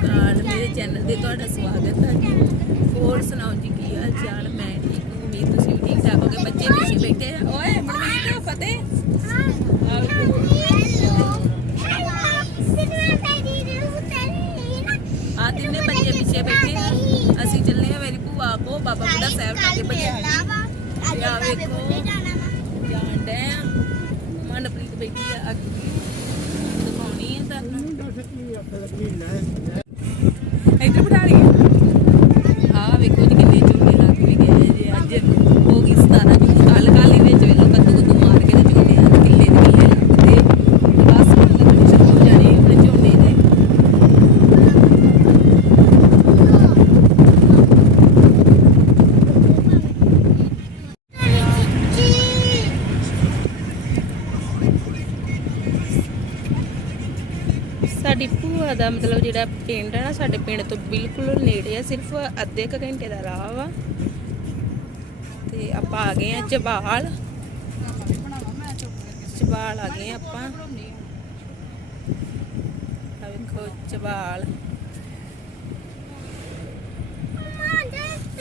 अकाल मेरे चैनल पर थोड़ा स्वागत है जी होर जी की हाल चाल मैं ठीक हूँ उम्मीद तुम ठीक ठाक हो गए बच्चे बैठे फतेह हाँ पिछे बैठे अस मेरी भूआ को मनप्रीत बैठी है ਸਾਡੀ ਭੂਆ ਦਾ ਮਤਲਬ ਜਿਹੜਾ ਪਿੰਡ ਹੈ ਨਾ ਸਾਡੇ ਪਿੰਡ ਤੋਂ ਬਿਲਕੁਲ ਨੇੜੇ ਆ ਸਿਰਫ ਅੱਧੇ ਕੁ ਘੰਟੇ ਦਾ ਰਾਹ ਵਾ। ਤੇ ਆਪਾਂ ਆ ਗਏ ਆ ਜਬਾਲ ਜਬਾਲ ਆ ਗਏ ਆਪਾਂ। ਆ ਵੇਖੋ ਜਬਾਲ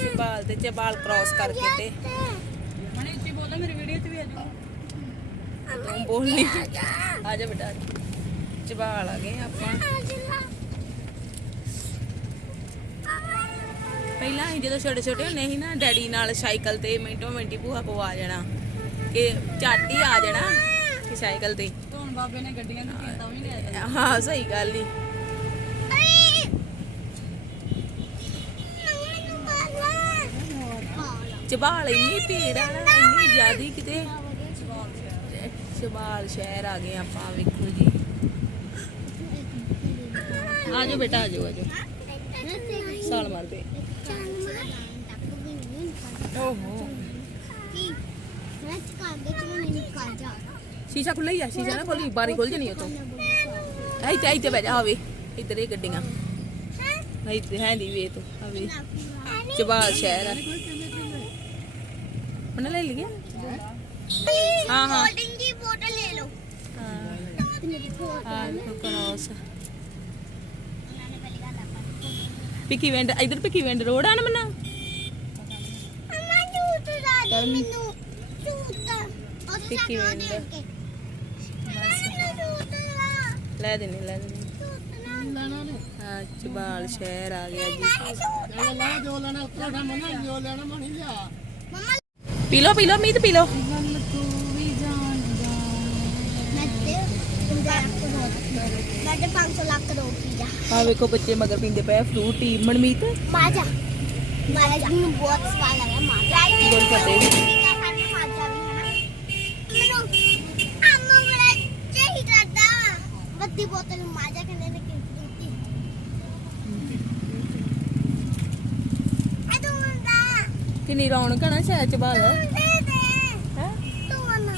ਜਬਾਲ ਤੇ ਜਬਾਲ ਕ੍ਰਾਸ ਕਰਕੇ ਤੇ। ਮਣੇ ਉੱਚੀ ਬੋਲੋ ਮੇਰੀ ਵੀਡੀਓ 'ਚ ਵੀ ਆ ਜਾਓ ਬੋਲ ਨਹੀਂ ਆ ਜਾ ਬੇਟਾ। ਜਬਾਲ ਆ ਗਏ ਆਪਾਂ। ਪਹਿਲਾਂ ਅਸੀਂ ਜਦੋਂ ਛੋਟੇ ਛੋਟੇ ਹੁੰਦੇ ਸੀ ਨਾ ਡੈਡੀ ਨਾਲ ਸਾਈਕਲ ਤੇ ਮਿੰਟੋ ਮਿੰਟੀ ਭੂਆ ਕੋ ਆ ਜਾਣਾ ਕਿ ਝੱਟ ਹੀ ਆ ਜਾਣਾ ਕਿ ਸਾਈਕਲ ਤੇ। ਹੁਣ ਬਾਬੇ ਨੇ ਗੱਡੀਆਂ ਨੂੰ ਕੀਤਾ ਵੀ ਨਹੀਂ ਆਇਆ ਹਾਂ ਸਹੀ ਗੱਲ ਹੀ ਇੰਨੀ ਭੀੜ ਆ ਨਾ ਇੰਨੀ ਜ਼ਿਆਦੀ ਕਿਤੇ। ਜਬਾਲ ਸ਼ਹਿਰ ਆ ਗਏ ਆਪਾਂ ਵੇਖੋ ਜੀ। ਆ ਜਾਓ ਬੇਟਾ ਆ ਜਾਓ ਆ ਜਾਓ ਸਾਲ ਮਾਰਦੇ ਓਹੋ ਸ਼ੀਸ਼ਾ ਖੁੱਲਾ ਹੀ ਆ ਸ਼ੀਸ਼ਾ ਨਾ ਖੋਲੀ ਬਾਰੀ ਖੁੱਲ ਜਣੀ ਉਤੋਂ ਐ ਤੇ ਇੱਥੇ ਬਹਿ ਜਾ ਆਵੇ ਇੱਧਰ ਇਹ ਗੱਡੀਆਂ ਇੱਥੇ ਹੈ ਨਹੀਂ ਵੇ ਤੂੰ ਆਵੇ ਜਬਾਲ ਸ਼ਹਿਰ ਆ ਉਹਨੇ ਲੈ ਲਿਆ ਹਾਂ, ਹਾਂ। ਕੋਲਡਿੰਗ ਦੀ ਬੋਤਲ ਲੈ ਲਓ ਹਾਂ ਹਾਂ ਕ੍ਰੋਸ ਪਿੱਕੀ ਵੈਂਡ ਇੱਧਰ ਪਿੱਕੀ ਵੈਂਡ ਰੋਡ ਆ ਨਾ ਮਨਾ? ਸਾਡਾ ਵੇਂਡ। ਲੈ। ਦੇਣੇ ਲੈ ਦੇਣੇ ਹਾਂ ਜਬਾਲ ਸ਼ਹਿਰ ਆ ਗਿਆ ਜੀ। ਲਾ ਜੋ ਲੈਣਾ ਉੱਤੋਂ ਦਾ ਮਨਾ ਜੋ ਲੈਣਾ ਮਣੀ ਲਿਆ ਮਮਾ ਪੀ ਲਓ ਪੀ ਲਓ ਮੀਤ ਪੀ ਲਓ ਗੱਲ ਤੂੰ ਵੀ ਜਾਣ ਮੈਂ ਤੇ ਪੰਜਾਬ ਤੋਂ ਬਹੁਤ ਮੈਂ ਤੇ 500 ਲੱਖ ਦੋ ਪੀਜਾ ਆ ਵੇਖੋ ਬੱਚੇ ਮਗਰ ਪੀਂਦੇ ਪਏ ਫਰੂਟੀ ਮਨਮੀਤ? ਮਾਜਾ। ਮਾਜਾ ਮੈਨੂੰ ਬਹੁਤ ਸਵਾਦ ਲੱਗਾ ਮਾਜਾ। ਗੁਰ ਫਤਿਹ ਵੀ। ਮਾਜਾ ਵੀ ਹਨਾ। ਮੈਨੂੰ ਅੰਮਾ ਬੜਾ ਚਾਹੀਦਾ ਦਾ ਵੱਡੀ ਬੋਤਲ ਮਾਜਾ ਕਹਿੰਦੇ ਨੇ ਕਿ ਦਿੱਤੀ ਆ ਤੂੰ ਦਾ ਕਿੰਨੀ ਰੌਣਕ ਆ ਨਾ ਸ਼ਹਿਰ ਚ ਬਾਹਰ। ਹੈ? ਤੂੰ ਨਾ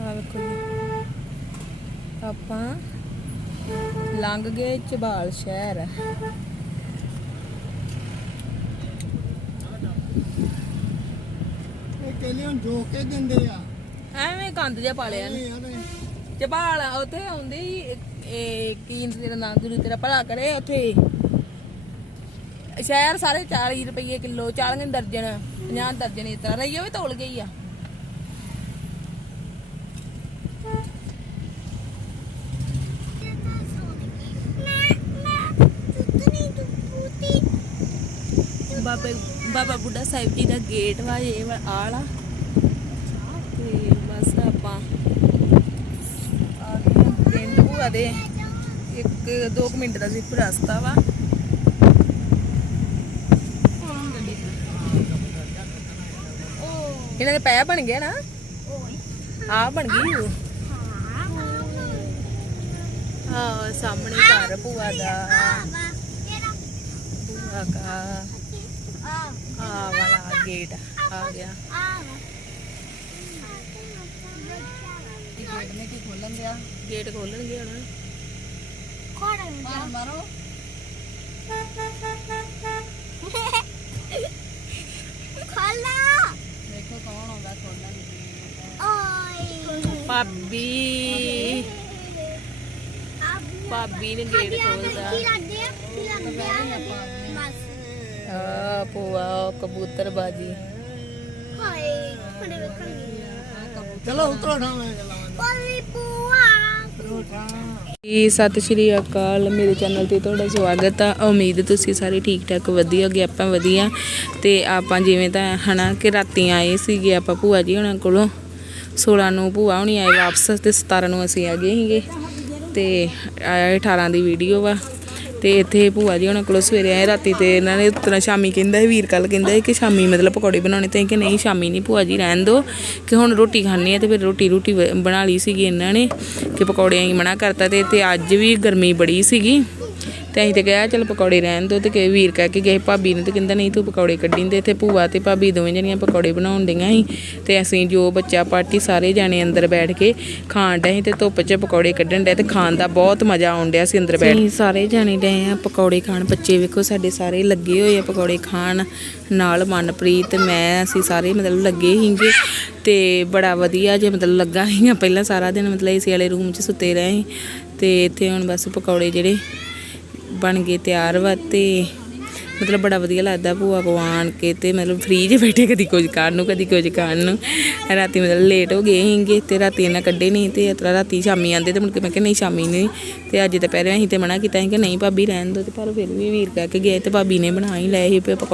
ਆ ਵੇਖੋ ਆਪਾਂ ਲੰਘ ਗਏ ਚਬਾਲ ਸ਼ਹਿਰ। ਇਹ ਕੇਲੇ ਹੁਣ ਜੋ ਕੇ ਦਿੰਦੇ ਆ। ਐਵੇਂ ਕੰਦ ਜਿਹਾ ਪਾ ਲਿਆ ਨੇ ਚਬਾਲ ਉੱਥੇ ਆਉਂਦੇ ਹੀ ਇਹ ਕੀ ਤੇਰਾ ਨਾਂ ਗੁਰੂ ਤੇਰਾ ਭਲਾ ਕਰੇ ਉੱਥੇ। ਸ਼ਹਿਰ ਸਾਰੇ 40 ਰੁਪਏ ਕਿਲੋ 40 ਦਰਜਨ 50 ਦਰਜਨ ਇਸ ਤਰ੍ਹਾਂ ਰਹੀ ਵੀ ਤੋਲ ਗਈ ਆ। ਬਾਬਾ ਬਾਬਾ ਬੁੱਢਾ ਸਾਹਿਬ ਜੀ ਦਾ ਗੇਟ ਵਾ, ਇਹ ਵਾ ਆਲਾ ਤੇ ਬਸ ਆਪਾਂ ਆ ਗਏ ਪਿੰਡ। ਭੂਆ ਦੇ ਇੱਕ ਦੋ ਮਿੰਟ ਦਾ ਸਿਰਫ ਰਸਤਾ ਵਾ। ਇਹਨਾਂ ਦੇ ਪੈ ਬਣ ਗਿਆ ਨਾ? ਆ ਬਣ ਗਈ? ਆ ਸਾਹਮਣੇ ਘਰ ਭੂਆ ਦਾ। ਭੂਆ ਦਾ ਆ ਵਾਲਾ ਗੇਟ ਆ ਗਿਆ। ਗੇਟ ਨੇ ਕੀ ਖੋਲਣ ਦਿਆ? ਗੇਟ ਖੋਲਣਗੇ ਹੁਣ। ਮਾਰ ਮਾਰੋ। ਖੋਲਾ। ਦੇਖੋ ਕੌਣ ਆਉਂਦਾ ਖੋਲਣ ਓਏ। ਭਾਬੀ। ਭਾਬੀ। ਨੇ ਗੇਟ ਖੋਲਦਾ। ਆ ਭੂਆ ਉਹ ਕਬੂਤਰ ਬਾਜੀ। ਹਾਏ ਖੜੇ ਵੇਖਣ ਚਲੋ ਉਤਰੋ ਪੂਆ ਉਤਰੋ ਠਾਂ। ਜੀ ਸਤਿ ਸ਼੍ਰੀ ਅਕਾਲ ਮੇਰੇ ਚੈਨਲ ਤੇ ਤੁਹਾਡਾ ਸਵਾਗਤ ਆ। ਉਮੀਦ ਤੁਸੀਂ ਸਾਰੇ ਠੀਕ ਠਾਕ ਵਧੀਆ ਹੋਗੇ ਆਪਾਂ ਵਧੀਆ। ਤੇ ਆਪਾਂ ਜਿਵੇਂ ਤਾਂ ਹਨਾ ਕਿ ਰਾਤੀ ਆਏ ਸੀਗੇ ਆਪਾਂ ਭੂਆ ਜੀ ਉਹਨਾਂ ਕੋਲੋਂ। 16 ਨੂੰ ਭੂਆ ਹੁਣੀ ਆਏ ਵਾਪਸ ਤੇ 17 ਨੂੰ ਅਸੀਂ ਆ ਗਏ ਸੀਗੇ। ਤੇ ਆਹ 18 ਦੀ ਵੀਡੀਓ ਵਾ। ਤੇ ਇੱਥੇ ਭੂਆ ਜੀ ਉਹਨਾਂ ਕੋਲੋਂ ਸਵੇਰੇ ਆਏ, ਰਾਤੀ ਤੇ ਇਹਨਾਂ ਨੇ ਉਤਰਾ ਸ਼ਾਮੀ ਕਹਿੰਦਾ ਸੀ ਵੀਰ ਕੱਲ ਕਹਿੰਦਾ ਸੀ ਕਿ ਸ਼ਾਮੀ ਮਤਲਬ ਪਕੌੜੇ ਬਣਾਉਣੇ, ਤੇ ਕਿ ਨਹੀਂ, ਸ਼ਾਮੀ ਨਹੀਂ ਭੂਆ ਜੀ, ਰਹਿਣ ਦੋ ਕਿ ਹੁਣ ਰੋਟੀ ਖਾਣੀ ਹੈ ਤੇ ਫਿਰ ਰੋਟੀ ਰੋਟੀ ਬਣਾ ਲਈ ਸੀਗੀ ਇਹਨਾਂ ਨੇ, ਕਿ ਪਕੌੜੇ ਹੀ ਮਨਾ ਕਰਤਾ ਤੇ ਇੱਥੇ ਅੱਜ ਵੀ ਗਰਮੀ ਬੜੀ ਸੀਗੀ। ਤੇ ਅਸੀਂ ਤੇ ਕਿਹਾ, ਚਲ ਪਕੌੜੇ ਰਹਿਣ ਦੋ। ਤੇ ਕਿ ਵੀਰ ਕਹਿ ਕੇ ਗਏ, ਭਾਬੀ ਨੂੰ ਤੇ ਕਹਿੰਦਾ, ਨਹੀਂ, ਤੂੰ ਪਕੌੜੇ ਕੱਢਿੰਦੇ ਤੇ ਭੂਆ ਤੇ ਭਾਬੀ ਦੋਵੇਂ ਜਣੀਆਂ ਪਕੌੜੇ ਬਣਾਉਣ ਡੀਆਂ ਸੀ। ਤੇ ਅਸੀਂ ਜੋ ਬੱਚਾ ਪਾਰਟੀ ਸਾਰੇ ਜਾਣੇ ਅੰਦਰ ਬੈਠ ਕੇ ਖਾਣ ਡਏ ਸੀ ਤੇ ਧੁੱਪ 'ਚ ਪਕੌੜੇ ਕੱਢਣ ਡਏ ਤੇ ਖਾਣ ਦਾ ਬਹੁਤ ਮਜ਼ਾ ਆਉਣ ਡਿਆ ਸੀ ਅੰਦਰ ਬੈਠ ਕੇ ਸਾਰੇ ਜਾਣੇ ਡਏ ਆ ਪਕੌੜੇ ਖਾਣ। ਬੱਚੇ ਵੇਖੋ, ਸਾਡੇ ਸਾਰੇ ਲੱਗੇ ਹੋਏ ਆ ਪਕੌੜੇ ਖਾਣ। ਨਾਲ ਮਨਪ੍ਰੀਤ, ਮੈਂ, ਅਸੀਂ ਸਾਰੇ ਮਤਲਬ ਲੱਗੇ ਸੀਗੇ ਤੇ ਬੜਾ ਵਧੀਆ ਜੇ ਮਤਲਬ ਲੱਗਾ ਸੀਗਾ। ਪਹਿਲਾਂ ਸਾਰਾ ਦਿਨ ਮਤਲਬ ਏਸੀ ਵਾਲੇ ਰੂਮ 'ਚ ਸੁੱਤੇ ਰਹੇ ਸੀ ਤੇ ਇੱਥੇ ਹੁਣ ਬਸ ਪਕੌੜੇ ਜਿਹੜੇ ਬਣ ਗਏ ਤਿਆਰ ਵਾ ਤੇ ਮਤਲਬ ਬੜਾ ਵਧੀਆ ਲੱਗਦਾ ਭੂਆ ਕੋ ਆਣ ਕੇ ਤੇ ਮਤਲਬ ਫ੍ਰੀ ਜੇ ਬੈਠੇ ਕਦੀ ਕੁਝ ਖਾਣ ਨੂੰ, ਕਦੀ ਕੁਝ ਖਾਣ ਨੂੰ। ਰਾਤੀ ਮਤਲਬ ਲੇਟ ਹੋ ਗਏ ਸੀਗੇ ਤੇ ਰਾਤੀ ਇਹਨਾਂ ਕੱਢੇ ਨਹੀਂ ਤੇ ਇਤਰਾ ਰਾਤੀ ਸ਼ਾਮੀ ਆਂਦੇ ਤੇ ਮੁੜ ਕੇ ਮੈਂ ਕਿਹਾ ਨਹੀਂ ਸ਼ਾਮੀ ਨਹੀਂ ਤੇ ਅੱਜ ਦੁਪਹਿਰੇ ਅਸੀਂ ਤੇ ਮਨਾ ਕੀਤਾ ਸੀ ਕਿ ਨਹੀਂ ਭਾਬੀ ਰਹਿਣ ਦੋ ਤੇ ਪਰ ਫਿਰ ਵੀ ਵੀਰ ਕਹਿ ਕੇ ਗਏ ਤੇ ਭਾਬੀ ਨੇ ਬਣਾ ਹੀ ਲਏ ਸੀ ਪਕੌੜੇ